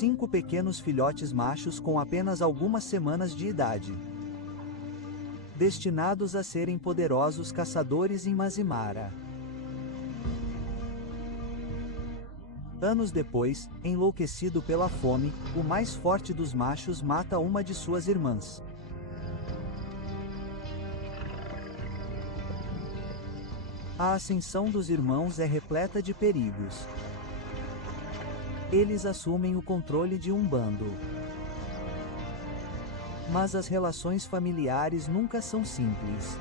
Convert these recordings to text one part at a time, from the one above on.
5 pequenos filhotes machos com apenas algumas semanas de idade, destinados a serem poderosos caçadores em Mazimara. Anos depois, enlouquecido pela fome, o mais forte dos machos mata uma de suas irmãs. A ascensão dos irmãos é repleta de perigos. Eles assumem o controle de um bando. Mas as relações familiares nunca são simples.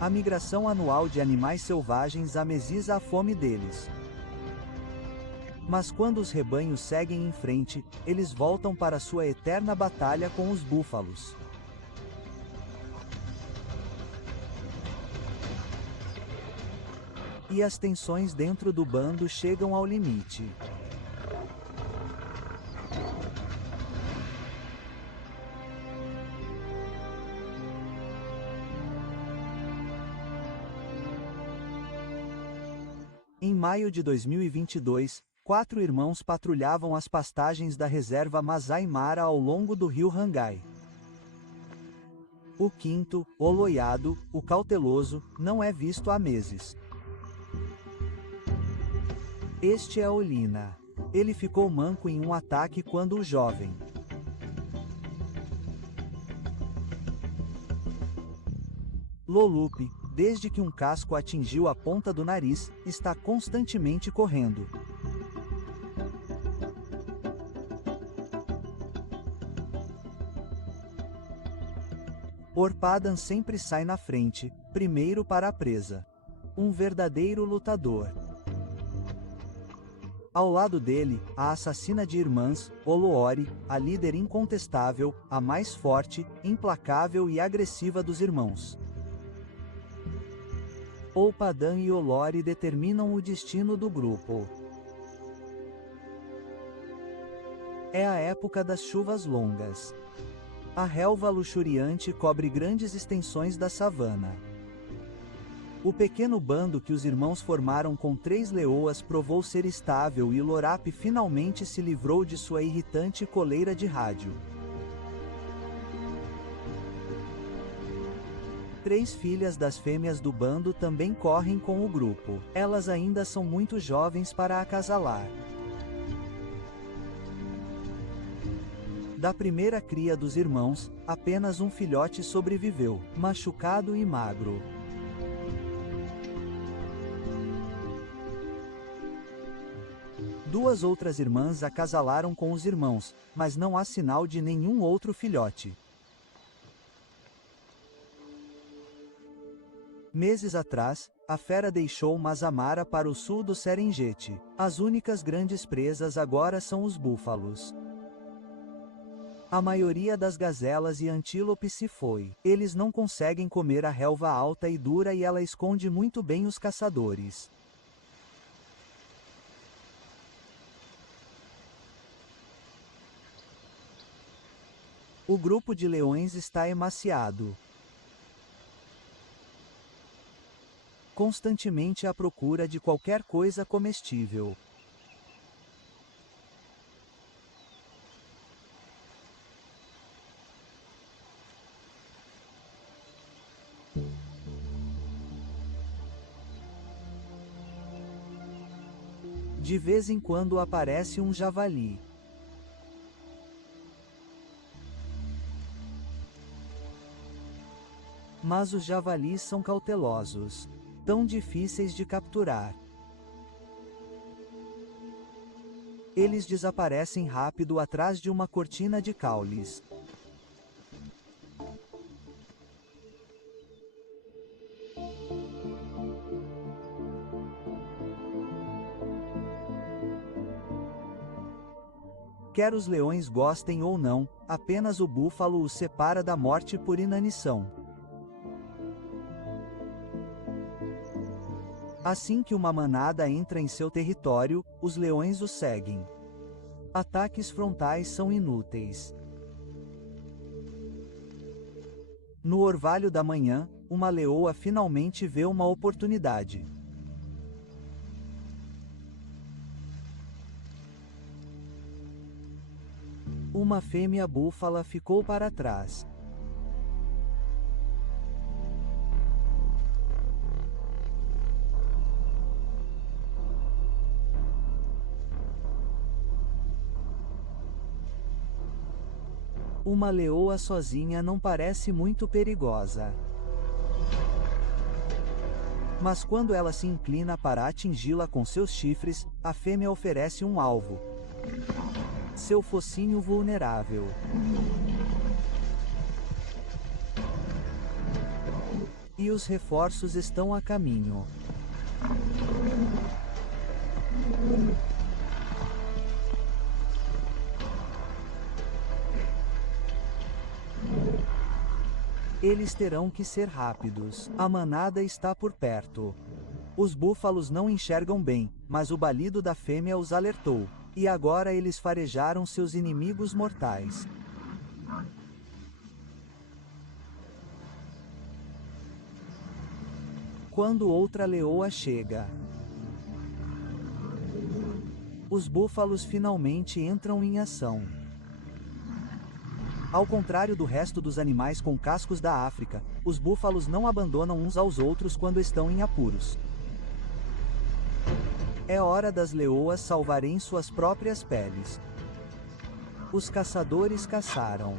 A migração anual de animais selvagens ameniza a fome deles. Mas quando os rebanhos seguem em frente, eles voltam para sua eterna batalha com os búfalos. E as tensões dentro do bando chegam ao limite. Em maio de 2022, 4 irmãos patrulhavam as pastagens da reserva Masai Mara ao longo do rio Rangai. O quinto, o loiado, o cauteloso, não é visto há meses. Este é Olina. Ele ficou manco em um ataque quando o jovem Lolupe, desde que um casco atingiu a ponta do nariz, está constantemente correndo. Orpadan sempre sai na frente, primeiro para a presa. Um verdadeiro lutador. Ao lado dele, a assassina de irmãs, Oloori, a líder incontestável, a mais forte, implacável e agressiva dos irmãos. Orpadan e Oloori determinam o destino do grupo. É a época das chuvas longas. A relva luxuriante cobre grandes extensões da savana. O pequeno bando que os irmãos formaram com 3 leoas provou ser estável e Lorap finalmente se livrou de sua irritante coleira de rádio. 3 filhas das fêmeas do bando também correm com o grupo. Elas ainda são muito jovens para acasalar. Da primeira cria dos irmãos, apenas um filhote sobreviveu, machucado e magro. Duas outras irmãs acasalaram com os irmãos, mas não há sinal de nenhum outro filhote. Meses atrás, a fera deixou Mazamara para o sul do Serengeti. As únicas grandes presas agora são os búfalos. A maioria das gazelas e antílopes se foi. Eles não conseguem comer a relva alta e dura e ela esconde muito bem os caçadores. O grupo de leões está emaciado, constantemente à procura de qualquer coisa comestível. De vez em quando aparece um javali. Mas os javalis são cautelosos, tão difíceis de capturar. Eles desaparecem rápido atrás de uma cortina de caules. Quer os leões gostem ou não, apenas o búfalo os separa da morte por inanição. Assim que uma manada entra em seu território, os leões os seguem. Ataques frontais são inúteis. No orvalho da manhã, uma leoa finalmente vê uma oportunidade. Uma fêmea búfala ficou para trás. Uma leoa sozinha não parece muito perigosa. Mas quando ela se inclina para atingi-la com seus chifres, a fêmea oferece um alvo. Seu focinho vulnerável. E os reforços estão a caminho. Eles terão que ser rápidos. A manada está por perto. Os búfalos não enxergam bem, mas o balido da fêmea os alertou. E agora eles farejaram seus inimigos mortais. Quando outra leoa chega, os búfalos finalmente entram em ação. Ao contrário do resto dos animais com cascos da África, os búfalos não abandonam uns aos outros quando estão em apuros. É hora das leoas salvarem suas próprias peles. Os caçadores caçaram.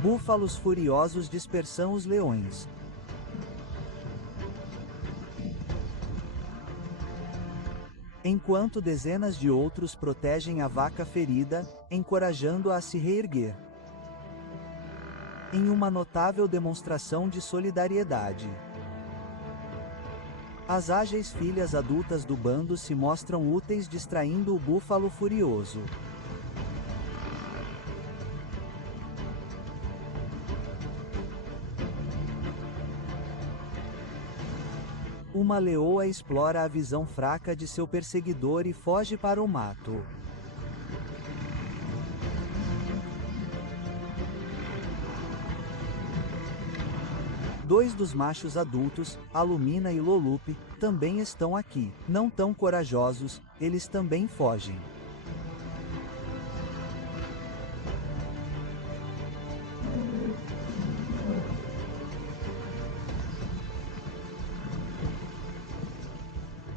Búfalos furiosos dispersam os leões. Enquanto dezenas de outros protegem a vaca ferida, encorajando-a a se reerguer. Em uma notável demonstração de solidariedade. As ágeis filhas adultas do bando se mostram úteis distraindo o búfalo furioso. Uma leoa explora a visão fraca de seu perseguidor e foge para o mato. Dois dos machos adultos, Alumina e Lolupe, também estão aqui. Não tão corajosos, eles também fogem.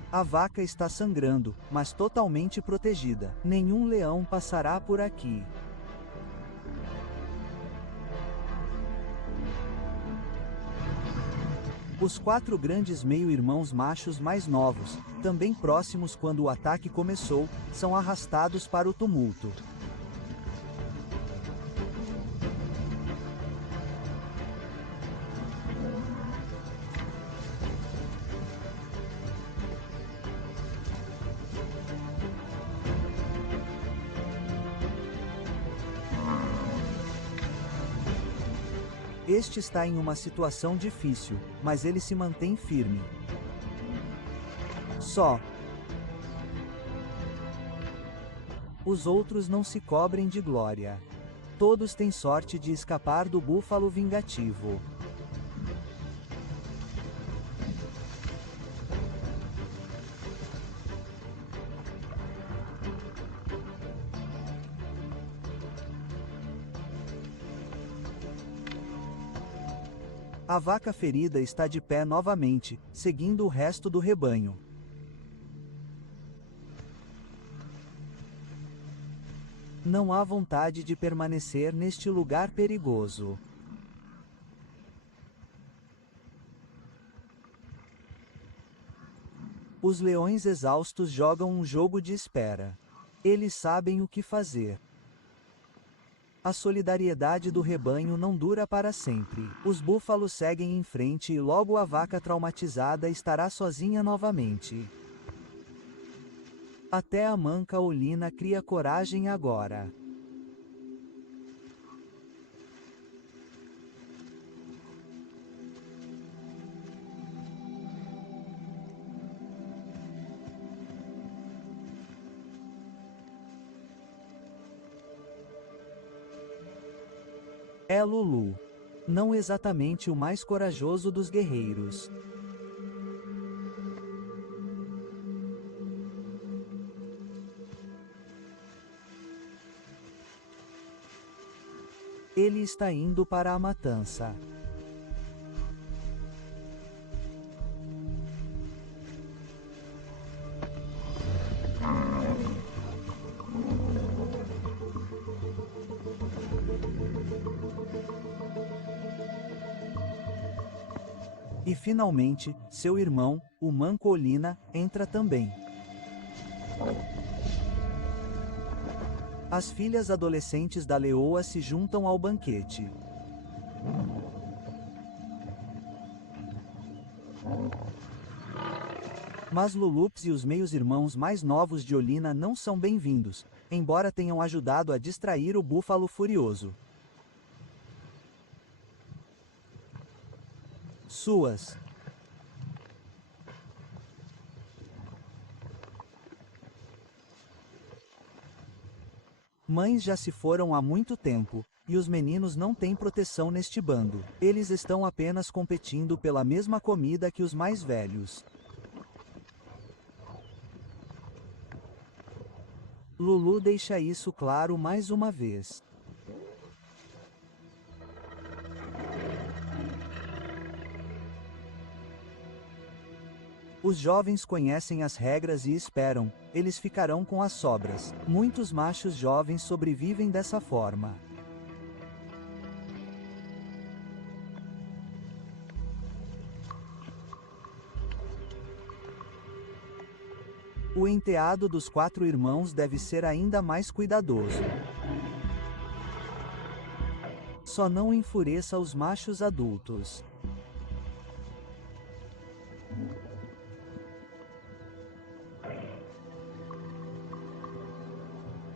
A vaca está sangrando, mas totalmente protegida. Nenhum leão passará por aqui. Os quatro grandes meio-irmãos machos mais novos, também próximos quando o ataque começou, são arrastados para o tumulto. Este está em uma situação difícil, mas ele se mantém firme. Só. Os outros não se cobrem de glória. Todos têm sorte de escapar do búfalo vingativo. A vaca ferida está de pé novamente, seguindo o resto do rebanho. Não há vontade de permanecer neste lugar perigoso. Os leões exaustos jogam um jogo de espera. Eles sabem o que fazer. A solidariedade do rebanho não dura para sempre. Os búfalos seguem em frente e logo a vaca traumatizada estará sozinha novamente. Até a manca Olina cria coragem agora. É Lulu. Não exatamente o mais corajoso dos guerreiros. Ele está indo para a matança. E finalmente, seu irmão, o Mancolina, entra também. As filhas adolescentes da leoa se juntam ao banquete. Mas Lulups e os meios-irmãos mais novos de Olina não são bem-vindos, embora tenham ajudado a distrair o búfalo furioso. Suas mães já se foram há muito tempo, e os meninos não têm proteção neste bando. Eles estão apenas competindo pela mesma comida que os mais velhos. Lulu deixa isso claro mais uma vez. Os jovens conhecem as regras e esperam, eles ficarão com as sobras. Muitos machos jovens sobrevivem dessa forma. O enteado dos 4 irmãos deve ser ainda mais cuidadoso. Só não enfureça os machos adultos.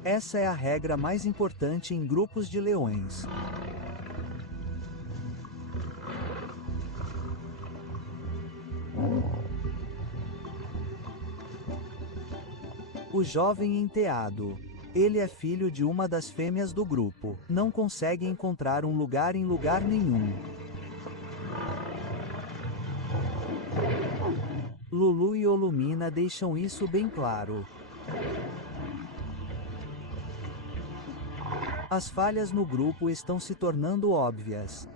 Essa é a regra mais importante em grupos de leões. O jovem enteado. Ele é filho de uma das fêmeas do grupo. Não consegue encontrar um lugar em lugar nenhum. Lulu e Olumina deixam isso bem claro. As falhas no grupo estão se tornando óbvias.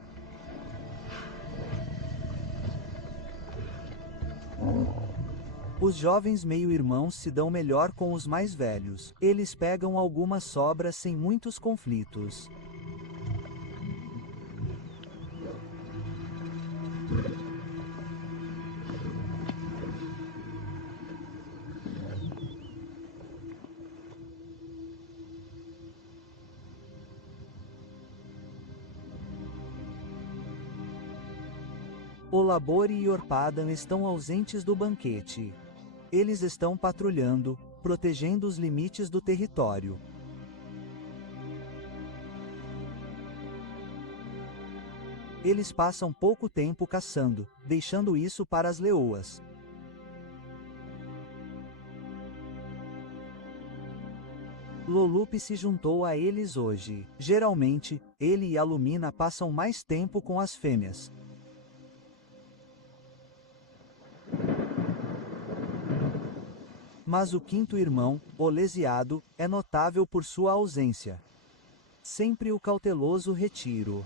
Os jovens meio-irmãos se dão melhor com os mais velhos. Eles pegam algumas sobras sem muitos conflitos. Olabore e Orpadan estão ausentes do banquete. Eles estão patrulhando, protegendo os limites do território. Eles passam pouco tempo caçando, deixando isso para as leoas. Lolup se juntou a eles hoje. Geralmente, ele e a Lumina passam mais tempo com as fêmeas. Mas o quinto irmão, o Lesiado, é notável por sua ausência. Sempre o cauteloso retiro.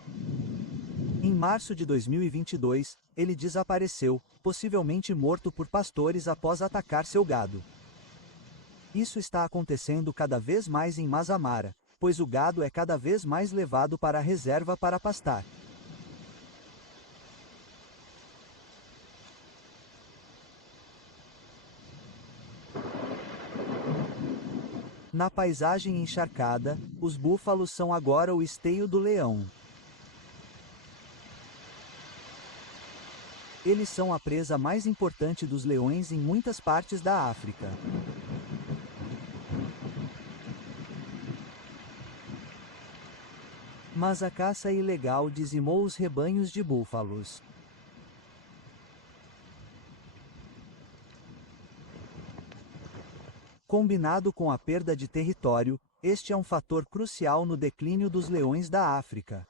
Em março de 2022, ele desapareceu, possivelmente morto por pastores após atacar seu gado. Isso está acontecendo cada vez mais em Mazamara, pois o gado é cada vez mais levado para a reserva para pastar. Na paisagem encharcada, os búfalos são agora o esteio do leão. Eles são a presa mais importante dos leões em muitas partes da África. Mas a caça ilegal dizimou os rebanhos de búfalos. Combinado com a perda de território, este é um fator crucial no declínio dos leões da África.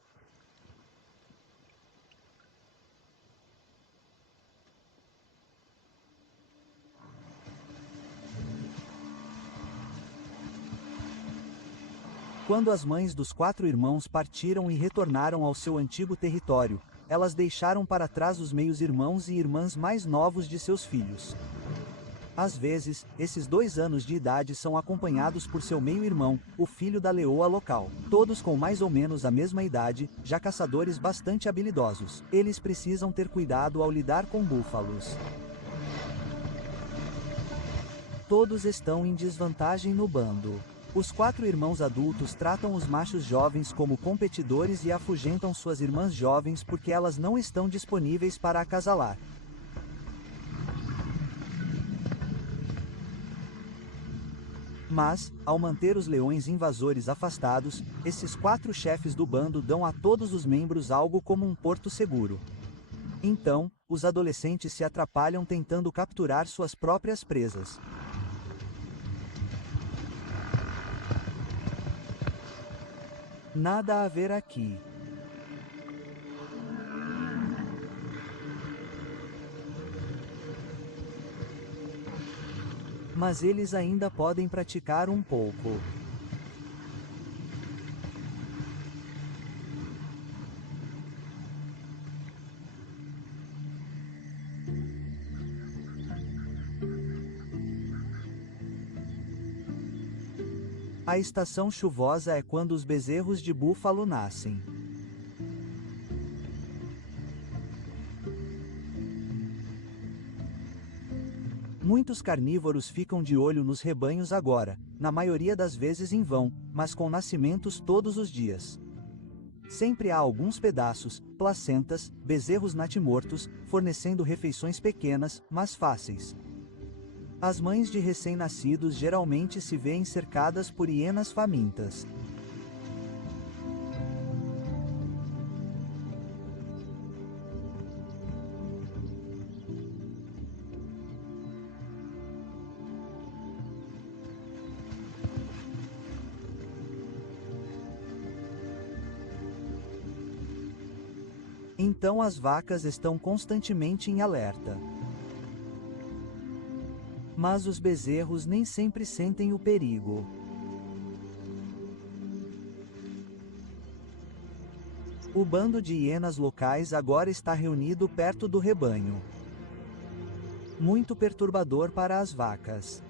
Quando as mães dos 4 irmãos partiram e retornaram ao seu antigo território, elas deixaram para trás os meios-irmãos e irmãs mais novos de seus filhos. Às vezes, esses 2 anos de idade são acompanhados por seu meio-irmão, o filho da leoa local. Todos com mais ou menos a mesma idade, já caçadores bastante habilidosos. Eles precisam ter cuidado ao lidar com búfalos. Todos estão em desvantagem no bando. Os 4 irmãos adultos tratam os machos jovens como competidores e afugentam suas irmãs jovens porque elas não estão disponíveis para acasalar. Mas, ao manter os leões invasores afastados, esses 4 chefes do bando dão a todos os membros algo como um porto seguro. Então, os adolescentes se atrapalham tentando capturar suas próprias presas. Nada a ver aqui. Mas eles ainda podem praticar um pouco. A estação chuvosa é quando os bezerros de búfalo nascem. Muitos carnívoros ficam de olho nos rebanhos agora, na maioria das vezes em vão, mas com nascimentos todos os dias. Sempre há alguns pedaços, placentas, bezerros natimortos, fornecendo refeições pequenas, mas fáceis. As mães de recém-nascidos geralmente se veem cercadas por hienas famintas. Então as vacas estão constantemente em alerta. Mas os bezerros nem sempre sentem o perigo. O bando de hienas locais agora está reunido perto do rebanho. Muito perturbador para as vacas.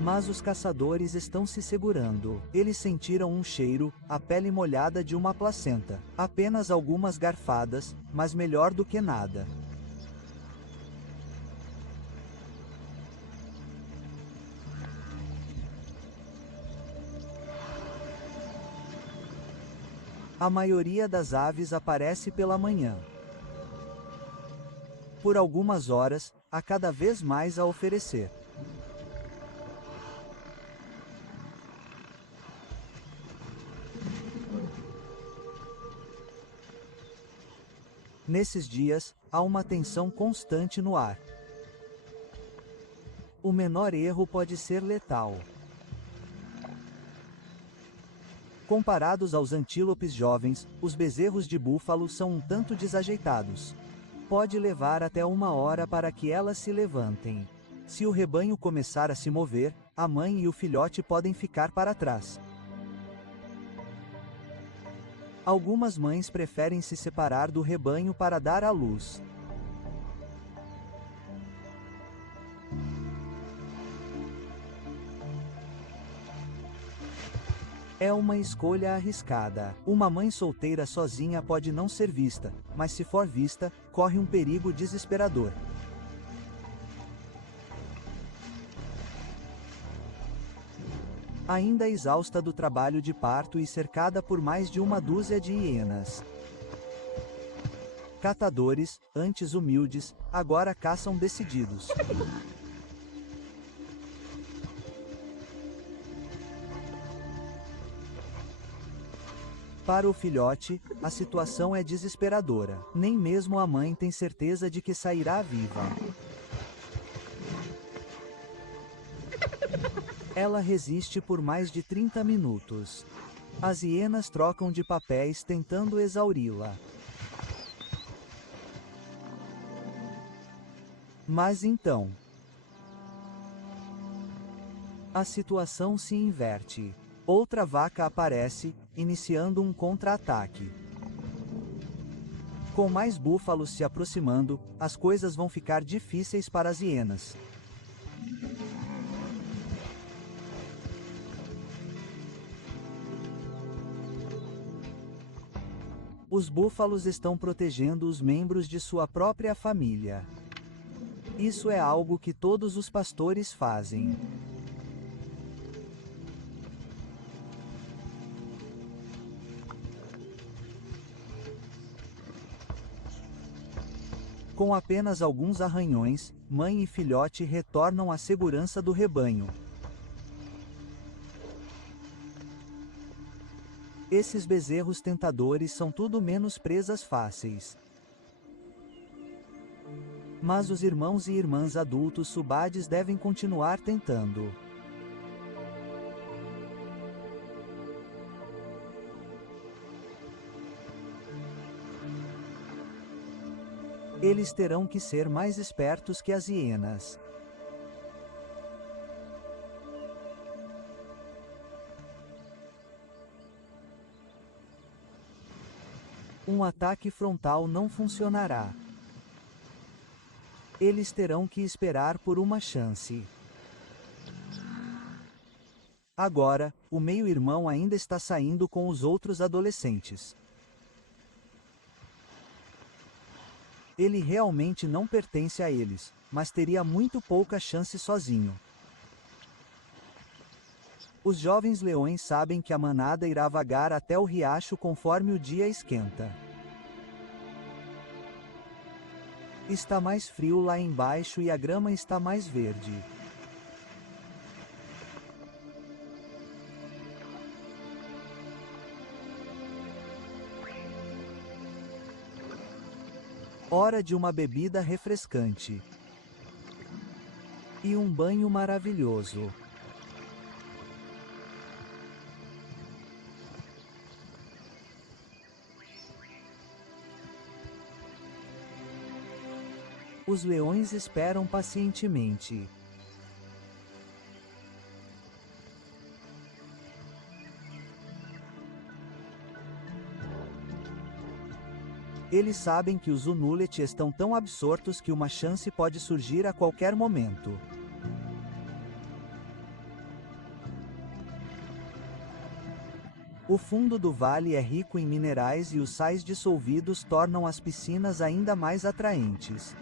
Mas os caçadores estão se segurando. Eles sentiram um cheiro, a pele molhada de uma placenta. Apenas algumas garfadas, mas melhor do que nada. A maioria das aves aparece pela manhã. Por algumas horas, há cada vez mais a oferecer. Nesses dias, há uma tensão constante no ar. O menor erro pode ser letal. Comparados aos antílopes jovens, os bezerros de búfalo são um tanto desajeitados. Pode levar até 1 hora para que elas se levantem. Se o rebanho começar a se mover, a mãe e o filhote podem ficar para trás. Algumas mães preferem se separar do rebanho para dar à luz. É uma escolha arriscada. Uma mãe solteira sozinha pode não ser vista, mas se for vista, corre um perigo desesperador. Ainda exausta do trabalho de parto e cercada por mais de 1 dúzia de hienas. Catadores, antes humildes, agora caçam decididos. Para o filhote, a situação é desesperadora. Nem mesmo a mãe tem certeza de que sairá viva. Ela resiste por mais de 30 minutos. As hienas trocam de papéis tentando exauri-la. Mas então... A situação se inverte. Outra vaca aparece, iniciando um contra-ataque. Com mais búfalos se aproximando, as coisas vão ficar difíceis para as hienas. Os búfalos estão protegendo os membros de sua própria família. Isso é algo que todos os pastores fazem. Com apenas alguns arranhões, mãe e filhote retornam à segurança do rebanho. Esses bezerros tentadores são tudo menos presas fáceis. Mas os irmãos e irmãs adultos subades devem continuar tentando. Eles terão que ser mais espertos que as hienas. Um ataque frontal não funcionará. Eles terão que esperar por uma chance. Agora, o meio-irmão ainda está saindo com os outros adolescentes. Ele realmente não pertence a eles, mas teria muito pouca chance sozinho. Os jovens leões sabem que a manada irá vagar até o riacho conforme o dia esquenta. Está mais frio lá embaixo e a grama está mais verde. Hora de uma bebida refrescante. E um banho maravilhoso. Os leões esperam pacientemente. Eles sabem que os Unulet estão tão absortos que uma chance pode surgir a qualquer momento. O fundo do vale é rico em minerais e os sais dissolvidos tornam as piscinas ainda mais atraentes.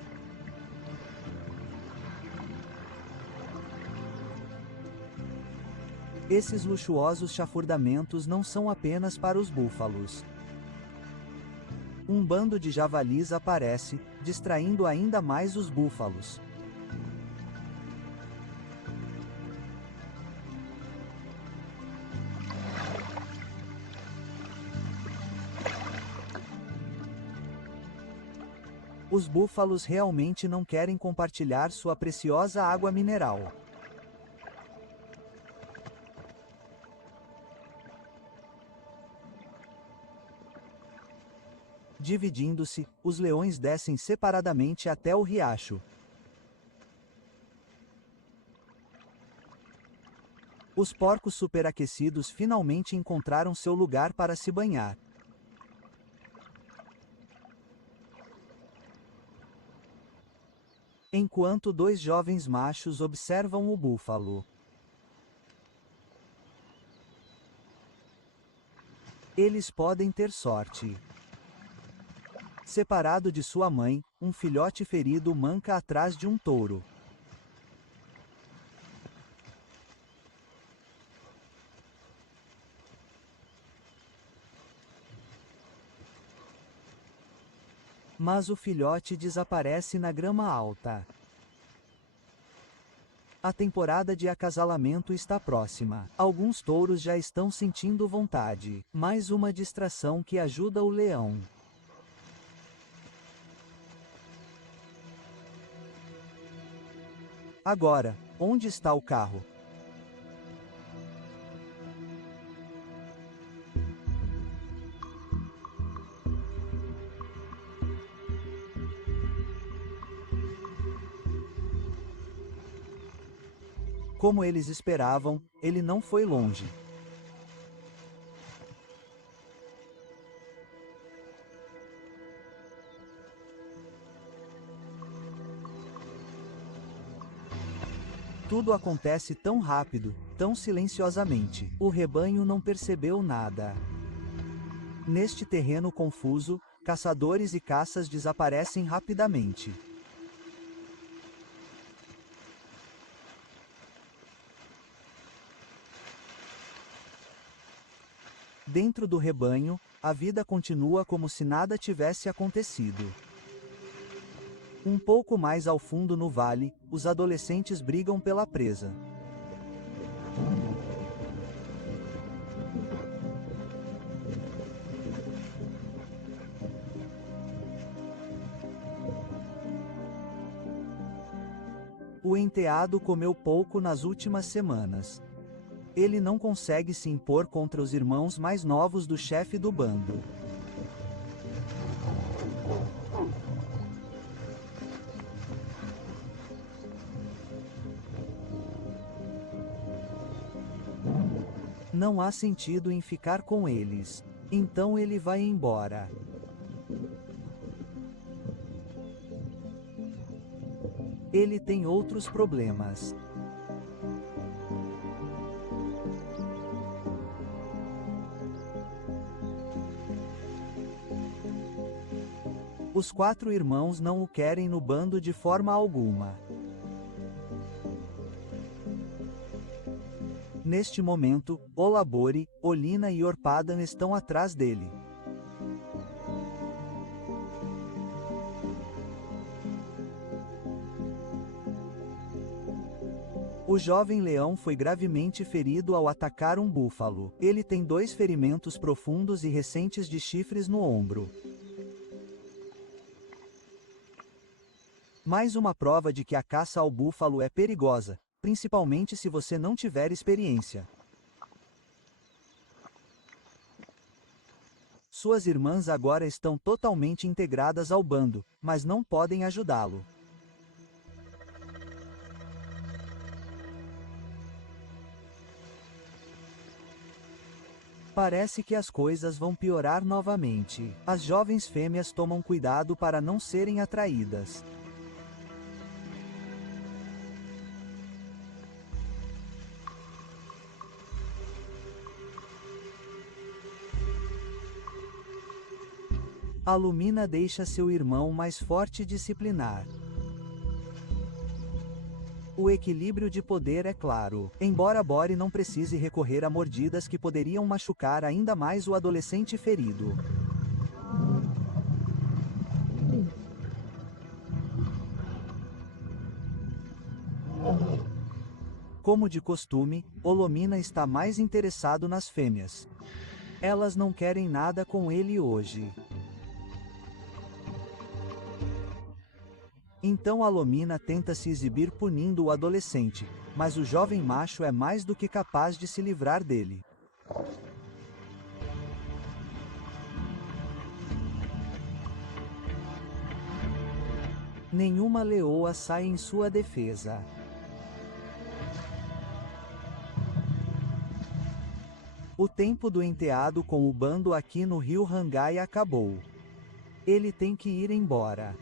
Esses luxuosos chafurdamentos não são apenas para os búfalos. Um bando de javalis aparece, distraindo ainda mais os búfalos. Os búfalos realmente não querem compartilhar sua preciosa água mineral. Dividindo-se, os leões descem separadamente até o riacho. Os porcos superaquecidos finalmente encontraram seu lugar para se banhar. Enquanto dois jovens machos observam o búfalo. Eles podem ter sorte. Separado de sua mãe, um filhote ferido manca atrás de um touro. Mas o filhote desaparece na grama alta. A temporada de acasalamento está próxima. Alguns touros já estão sentindo vontade. Mais uma distração que ajuda o leão. Agora, onde está o carro? Como eles esperavam, ele não foi longe. Tudo acontece tão rápido, tão silenciosamente. O rebanho não percebeu nada. Neste terreno confuso, caçadores e caças desaparecem rapidamente. Dentro do rebanho, a vida continua como se nada tivesse acontecido. Um pouco mais ao fundo no vale, os adolescentes brigam pela presa. O enteado comeu pouco nas últimas semanas. Ele não consegue se impor contra os irmãos mais novos do chefe do bando. Não há sentido em ficar com eles. Então ele vai embora. Ele tem outros problemas. Os 4 irmãos não o querem no bando de forma alguma. Neste momento, Olabori, Olina e Orpadan estão atrás dele. O jovem leão foi gravemente ferido ao atacar um búfalo. Ele tem 2 ferimentos profundos e recentes de chifres no ombro. Mais uma prova de que a caça ao búfalo é perigosa, principalmente se você não tiver experiência. Suas irmãs agora estão totalmente integradas ao bando, mas não podem ajudá-lo. Parece que as coisas vão piorar novamente. As jovens fêmeas tomam cuidado para não serem atraídas. A Lumina deixa seu irmão mais forte disciplinar. O equilíbrio de poder é claro. Embora Bori não precise recorrer a mordidas que poderiam machucar ainda mais o adolescente ferido. Como de costume, Olomina está mais interessado nas fêmeas. Elas não querem nada com ele hoje. Então Alomina tenta se exibir punindo o adolescente, mas o jovem macho é mais do que capaz de se livrar dele. Nenhuma leoa sai em sua defesa. O tempo do enteado com o bando aqui no rio Rangai acabou. Ele tem que ir embora.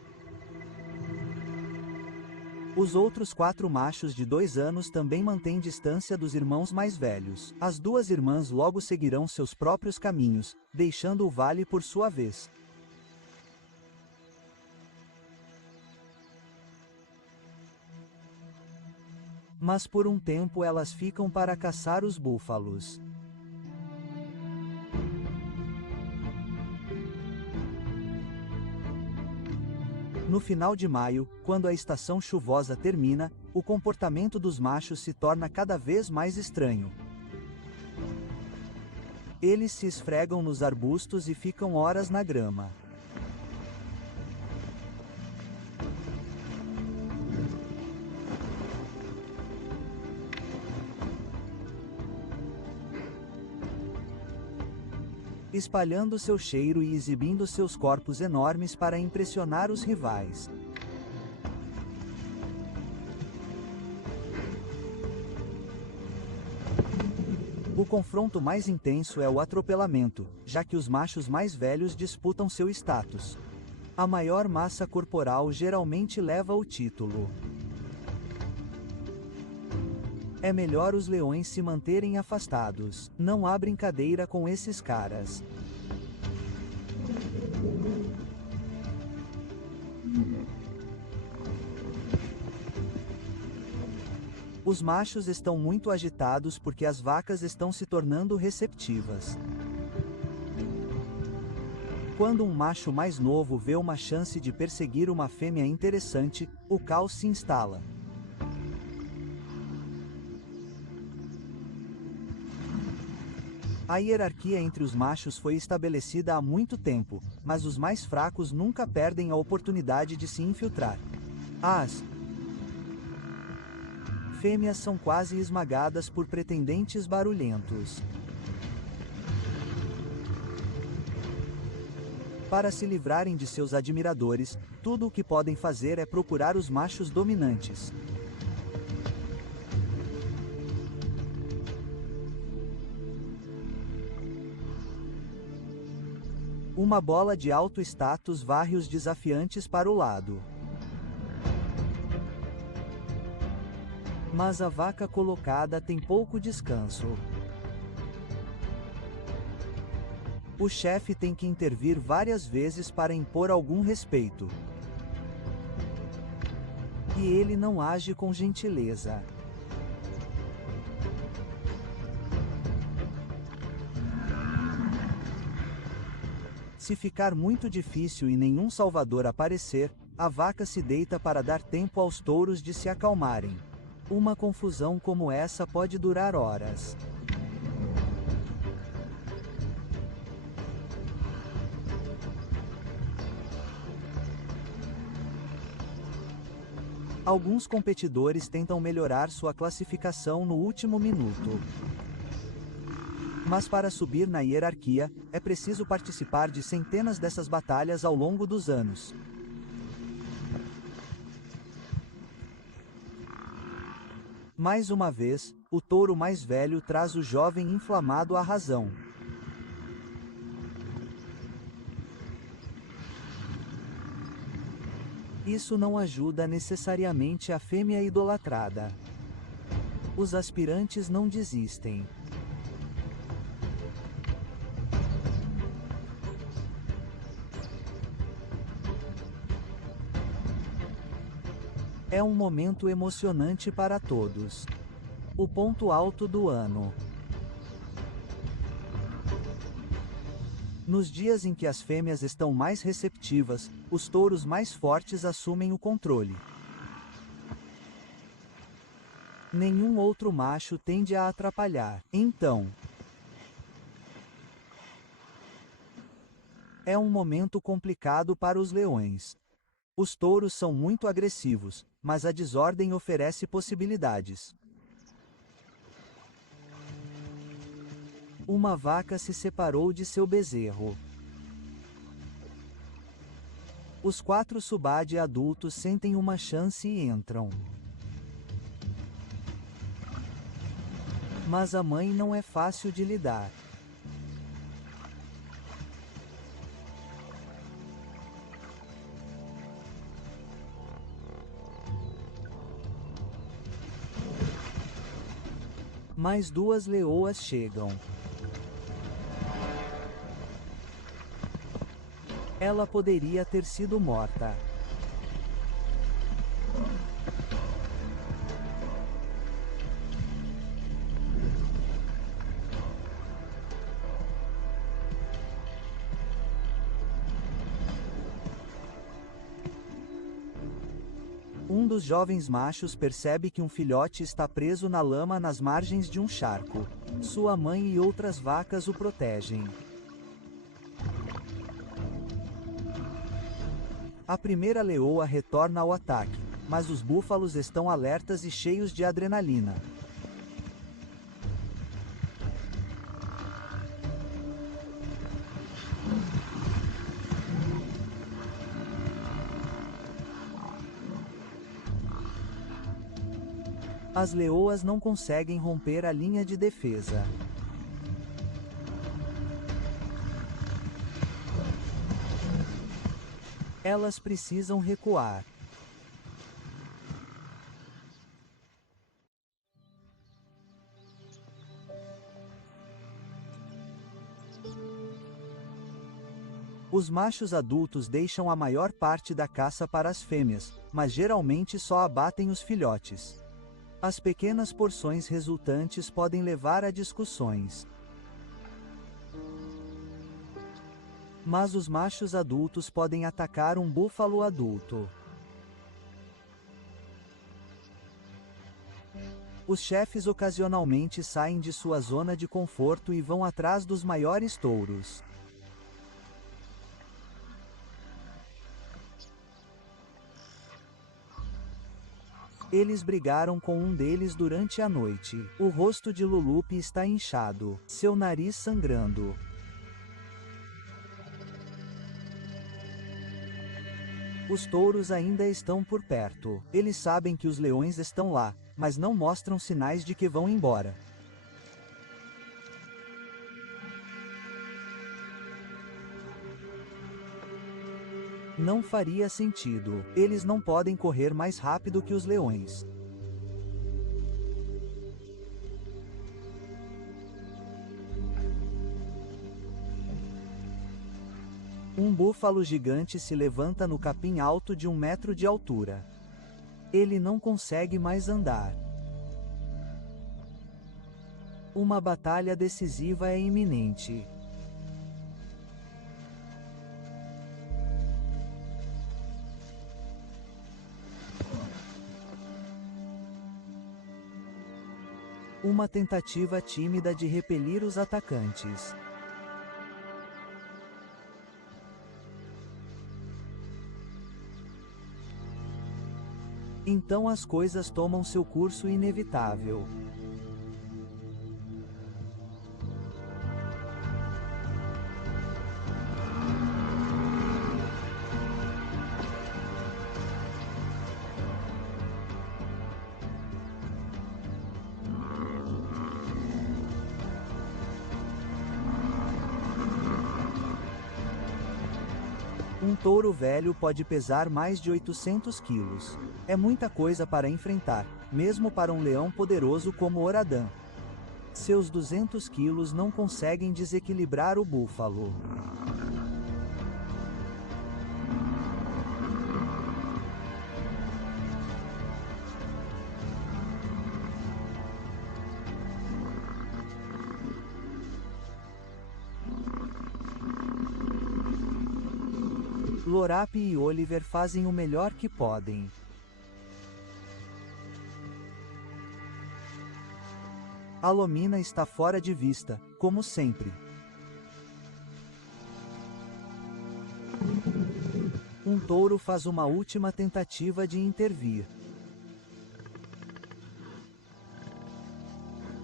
Os outros 4 machos de 2 anos também mantêm distância dos irmãos mais velhos. As 2 irmãs logo seguirão seus próprios caminhos, deixando o vale por sua vez. Mas por um tempo elas ficam para caçar os búfalos. No final de maio, quando a estação chuvosa termina, o comportamento dos machos se torna cada vez mais estranho. Eles se esfregam nos arbustos e ficam horas na grama. Espalhando seu cheiro e exibindo seus corpos enormes para impressionar os rivais. O confronto mais intenso é o atropelamento, já que os machos mais velhos disputam seu status. A maior massa corporal geralmente leva o título. É melhor os leões se manterem afastados. Não há brincadeira com esses caras. Os machos estão muito agitados porque as vacas estão se tornando receptivas. Quando um macho mais novo vê uma chance de perseguir uma fêmea interessante, o caos se instala. A hierarquia entre os machos foi estabelecida há muito tempo, mas os mais fracos nunca perdem a oportunidade de se infiltrar. As fêmeas são quase esmagadas por pretendentes barulhentos. Para se livrarem de seus admiradores, tudo o que podem fazer é procurar os machos dominantes. Uma bola de alto status varre os desafiantes para o lado. Mas a vaca colocada tem pouco descanso. O chefe tem que intervir várias vezes para impor algum respeito. E ele não age com gentileza. Se ficar muito difícil e nenhum salvador aparecer, a vaca se deita para dar tempo aos touros de se acalmarem. Uma confusão como essa pode durar horas. Alguns competidores tentam melhorar sua classificação no último minuto. Mas para subir na hierarquia, é preciso participar de centenas dessas batalhas ao longo dos anos. Mais uma vez, o touro mais velho traz o jovem inflamado à razão. Isso não ajuda necessariamente a fêmea idolatrada. Os aspirantes não desistem. É um momento emocionante para todos. O ponto alto do ano. Nos dias em que as fêmeas estão mais receptivas, os touros mais fortes assumem o controle. Nenhum outro macho tende a atrapalhar. Então, é um momento complicado para os leões. Os touros são muito agressivos, mas a desordem oferece possibilidades. Uma vaca se separou de seu bezerro. Os 4 subade adultos sentem uma chance e entram. Mas a mãe não é fácil de lidar. Mais 2 leoas chegam. Ela poderia ter sido morta. Um dos jovens machos percebe que um filhote está preso na lama nas margens de um charco. Sua mãe e outras vacas o protegem. A primeira leoa retorna ao ataque, mas os búfalos estão alertas e cheios de adrenalina. As leoas não conseguem romper a linha de defesa. Elas precisam recuar. Os machos adultos deixam a maior parte da caça para as fêmeas, mas geralmente só abatem os filhotes. As pequenas porções resultantes podem levar a discussões. Mas os machos adultos podem atacar um búfalo adulto. Os chefes ocasionalmente saem de sua zona de conforto e vão atrás dos maiores touros. Eles brigaram com um deles durante a noite. O rosto de Lulupe está inchado, seu nariz sangrando. Os touros ainda estão por perto. Eles sabem que os leões estão lá, mas não mostram sinais de que vão embora. Não faria sentido. Eles não podem correr mais rápido que os leões. Um búfalo gigante se levanta no capim alto de 1 metro de altura. Ele não consegue mais andar. Uma batalha decisiva é iminente. Uma tentativa tímida de repelir os atacantes. Então as coisas tomam seu curso inevitável. Um touro velho pode pesar mais de 800 quilos. É muita coisa para enfrentar, mesmo para um leão poderoso como Oradã. Seus 200 quilos não conseguem desequilibrar o búfalo. Lorape e Oliver fazem o melhor que podem. A Lomina está fora de vista, como sempre. Um touro faz uma última tentativa de intervir.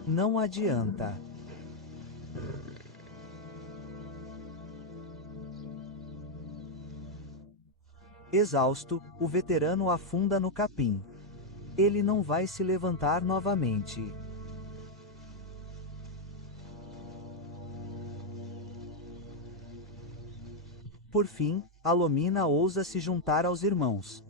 Não adianta. Exausto, o veterano afunda no capim. Ele não vai se levantar novamente. Por fim, a Lomina ousa se juntar aos irmãos.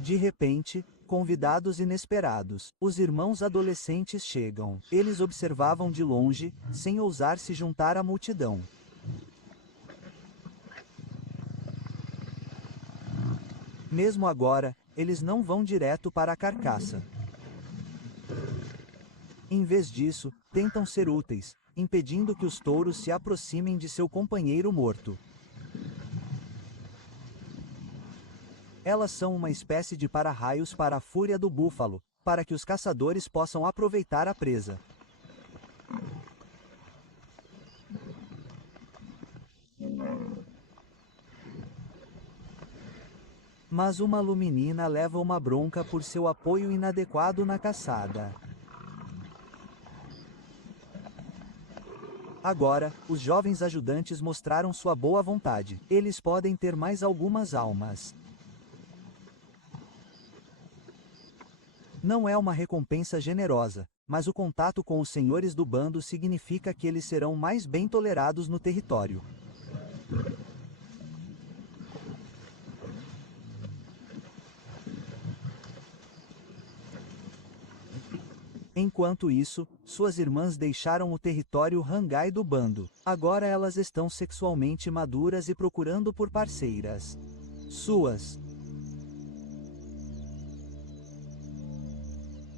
De repente, convidados inesperados, os irmãos adolescentes chegam. Eles observavam de longe, sem ousar se juntar à multidão. Mesmo agora, eles não vão direto para a carcaça. Em vez disso, tentam ser úteis, impedindo que os touros se aproximem de seu companheiro morto. Elas são uma espécie de para-raios para a fúria do búfalo, para que os caçadores possam aproveitar a presa. Mas uma luminina leva uma bronca por seu apoio inadequado na caçada. Agora, os jovens ajudantes mostraram sua boa vontade. Eles podem ter mais algumas almas. Não é uma recompensa generosa, mas o contato com os senhores do bando significa que eles serão mais bem tolerados no território. Enquanto isso, suas irmãs deixaram o território Hangai do bando. Agora elas estão sexualmente maduras e procurando por parceiras. Suas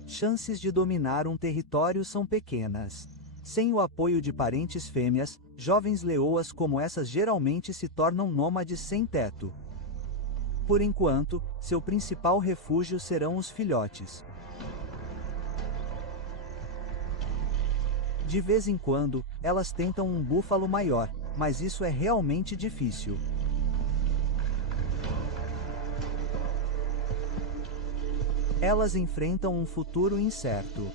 chances de dominar um território são pequenas. Sem o apoio de parentes fêmeas, jovens leoas como essas geralmente se tornam nômades sem teto. Por enquanto, seu principal refúgio serão os filhotes. De vez em quando, elas tentam um búfalo maior, mas isso é realmente difícil. Elas enfrentam um futuro incerto.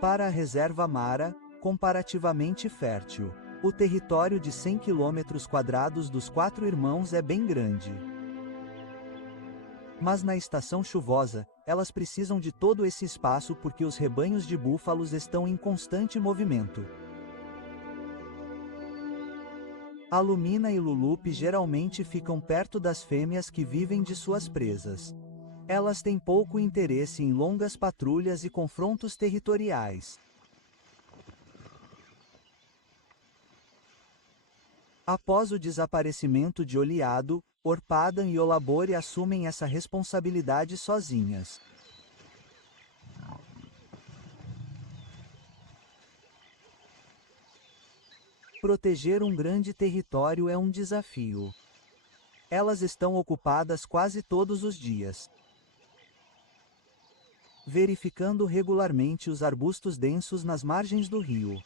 Para a reserva Mara, comparativamente fértil, o território de 100 km² dos 4 irmãos é bem grande. Mas na estação chuvosa, elas precisam de todo esse espaço porque os rebanhos de búfalos estão em constante movimento. A Lumina e Lulupe geralmente ficam perto das fêmeas que vivem de suas presas. Elas têm pouco interesse em longas patrulhas e confrontos territoriais. Após o desaparecimento de Oliado, Orpadan e Olabore assumem essa responsabilidade sozinhas. Proteger um grande território é um desafio. Elas estão ocupadas quase todos os dias, verificando regularmente os arbustos densos nas margens do rio.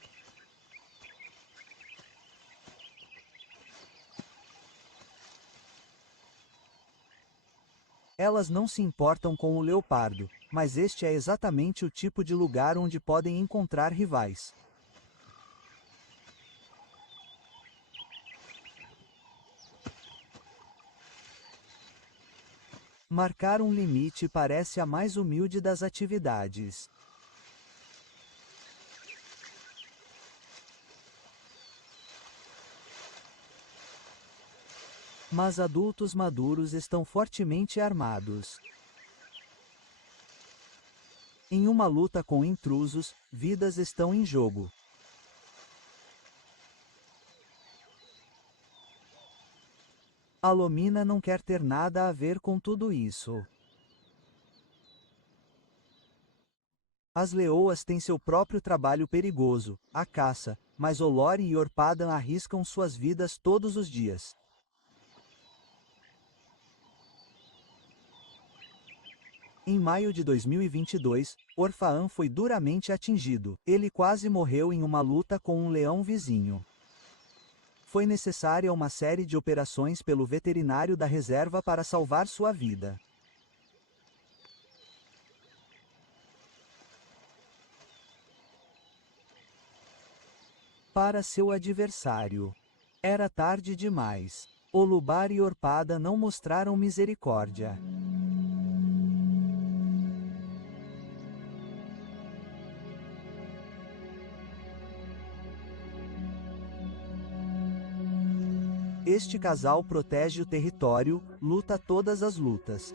Elas não se importam com o leopardo, mas este é exatamente o tipo de lugar onde podem encontrar rivais. Marcar um limite parece a mais humilde das atividades. Mas adultos maduros estão fortemente armados. Em uma luta com intrusos, vidas estão em jogo. A Lomina não quer ter nada a ver com tudo isso. As leoas têm seu próprio trabalho perigoso, a caça, mas Olore e Orpadan arriscam suas vidas todos os dias. Em maio de 2022, Orfaan foi duramente atingido. Ele quase morreu em uma luta com um leão vizinho. Foi necessária uma série de operações pelo veterinário da reserva para salvar sua vida. Para seu adversário. Era tarde demais. Olubar e Orpada não mostraram misericórdia. Este casal protege o território, luta todas as lutas.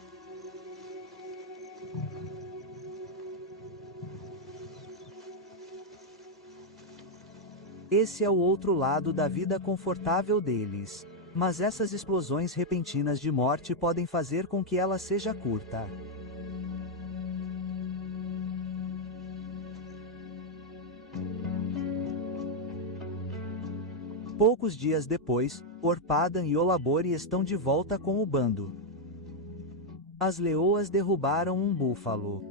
Esse é o outro lado da vida confortável deles. Mas essas explosões repentinas de morte podem fazer com que ela seja curta. Poucos dias depois, Orpadan e Olabore estão de volta com o bando. As leoas derrubaram um búfalo.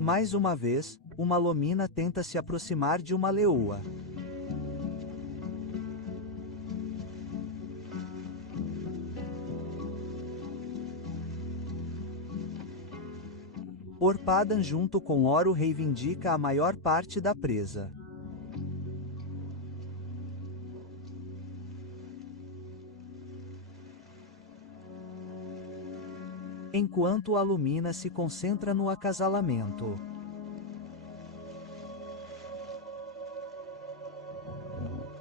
Mais uma vez, uma lomina tenta se aproximar de uma leoa. Orpadan junto com Oro reivindica a maior parte da presa. Enquanto Alumina se concentra no acasalamento.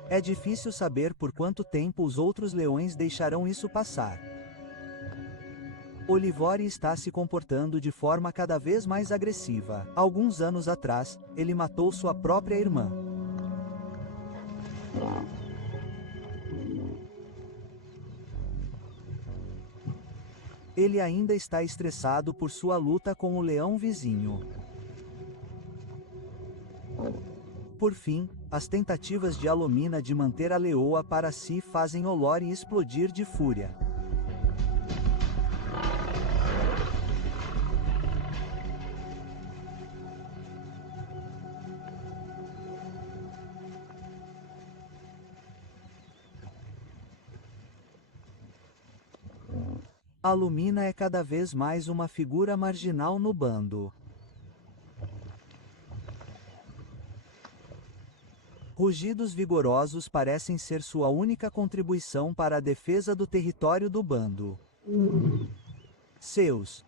É difícil saber por quanto tempo os outros leões deixarão isso passar. Olivore está se comportando de forma cada vez mais agressiva. Alguns anos atrás, ele matou sua própria irmã. Ele ainda está estressado por sua luta com o leão vizinho. Por fim, as tentativas de Alumina de manter a leoa para si fazem Olore explodir de fúria. Alumina é cada vez mais uma figura marginal no bando. Rugidos vigorosos parecem ser sua única contribuição para a defesa do território do bando. Seus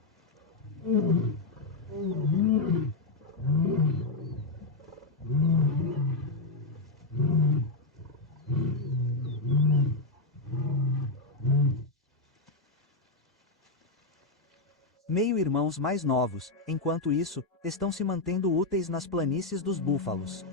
meio-irmãos mais novos, enquanto isso, estão se mantendo úteis nas planícies dos búfalos.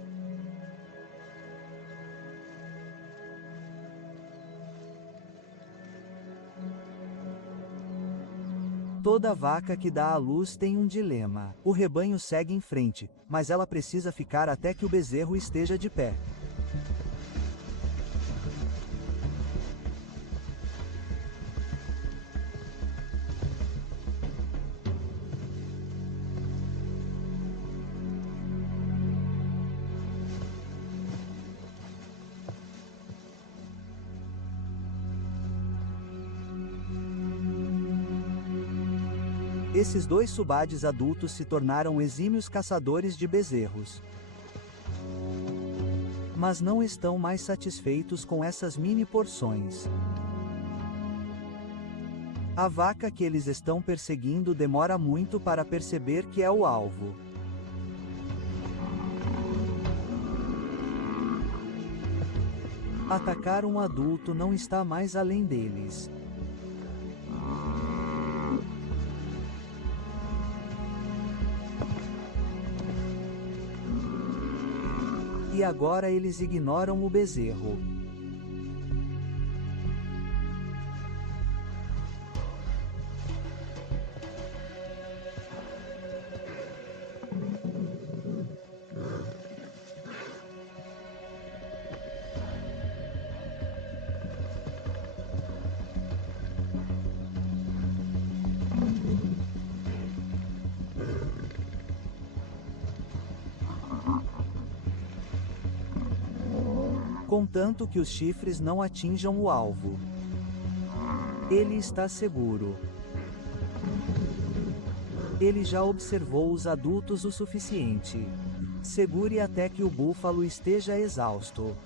Toda vaca que dá à luz tem um dilema. O rebanho segue em frente, mas ela precisa ficar até que o bezerro esteja de pé. Esses dois subades adultos se tornaram exímios caçadores de bezerros. Mas não estão mais satisfeitos com essas mini porções. A vaca que eles estão perseguindo demora muito para perceber que é o alvo. Atacar um adulto não está mais além deles. E agora eles ignoram o bezerro. Contanto que os chifres não atinjam o alvo. Ele está seguro. Ele já observou os adultos o suficiente. Segure até que o búfalo esteja exausto.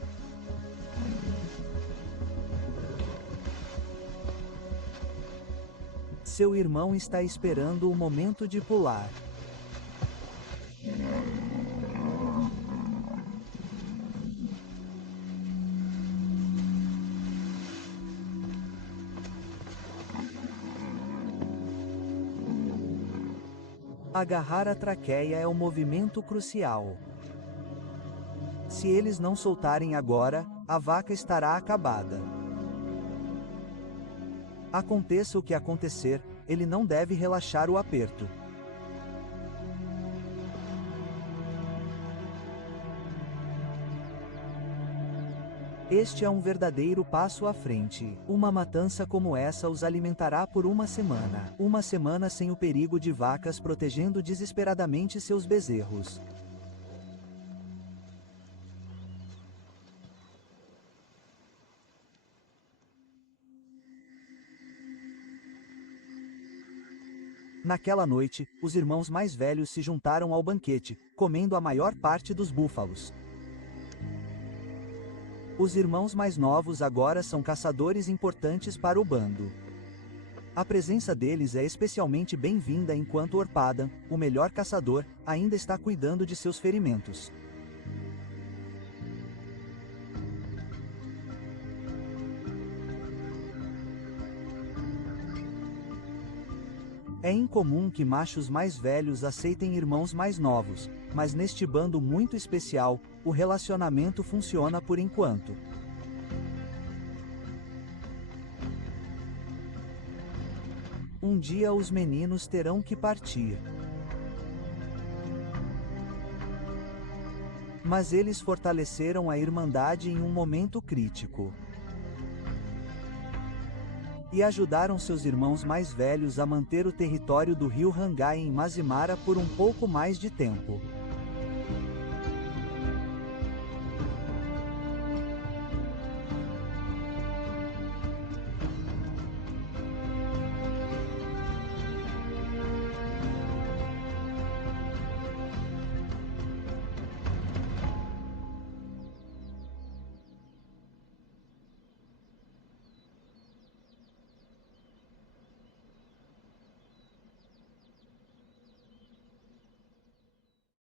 Seu irmão está esperando o momento de pular. Agarrar a traqueia é o movimento crucial. Se eles não soltarem agora, a vaca estará acabada. Aconteça o que acontecer, ele não deve relaxar o aperto. Este é um verdadeiro passo à frente. Uma matança como essa os alimentará por uma semana. Uma semana sem o perigo de vacas protegendo desesperadamente seus bezerros. Naquela noite, os irmãos mais velhos se juntaram ao banquete, comendo a maior parte dos búfalos. Os irmãos mais novos agora são caçadores importantes para o bando. A presença deles é especialmente bem-vinda enquanto Orpadan, o melhor caçador, ainda está cuidando de seus ferimentos. É incomum que machos mais velhos aceitem irmãos mais novos, mas neste bando muito especial, o relacionamento funciona por enquanto. Um dia os meninos terão que partir. Mas eles fortaleceram a Irmandade em um momento crítico. E ajudaram seus irmãos mais velhos a manter o território do rio Rangai em Mazimara por um pouco mais de tempo.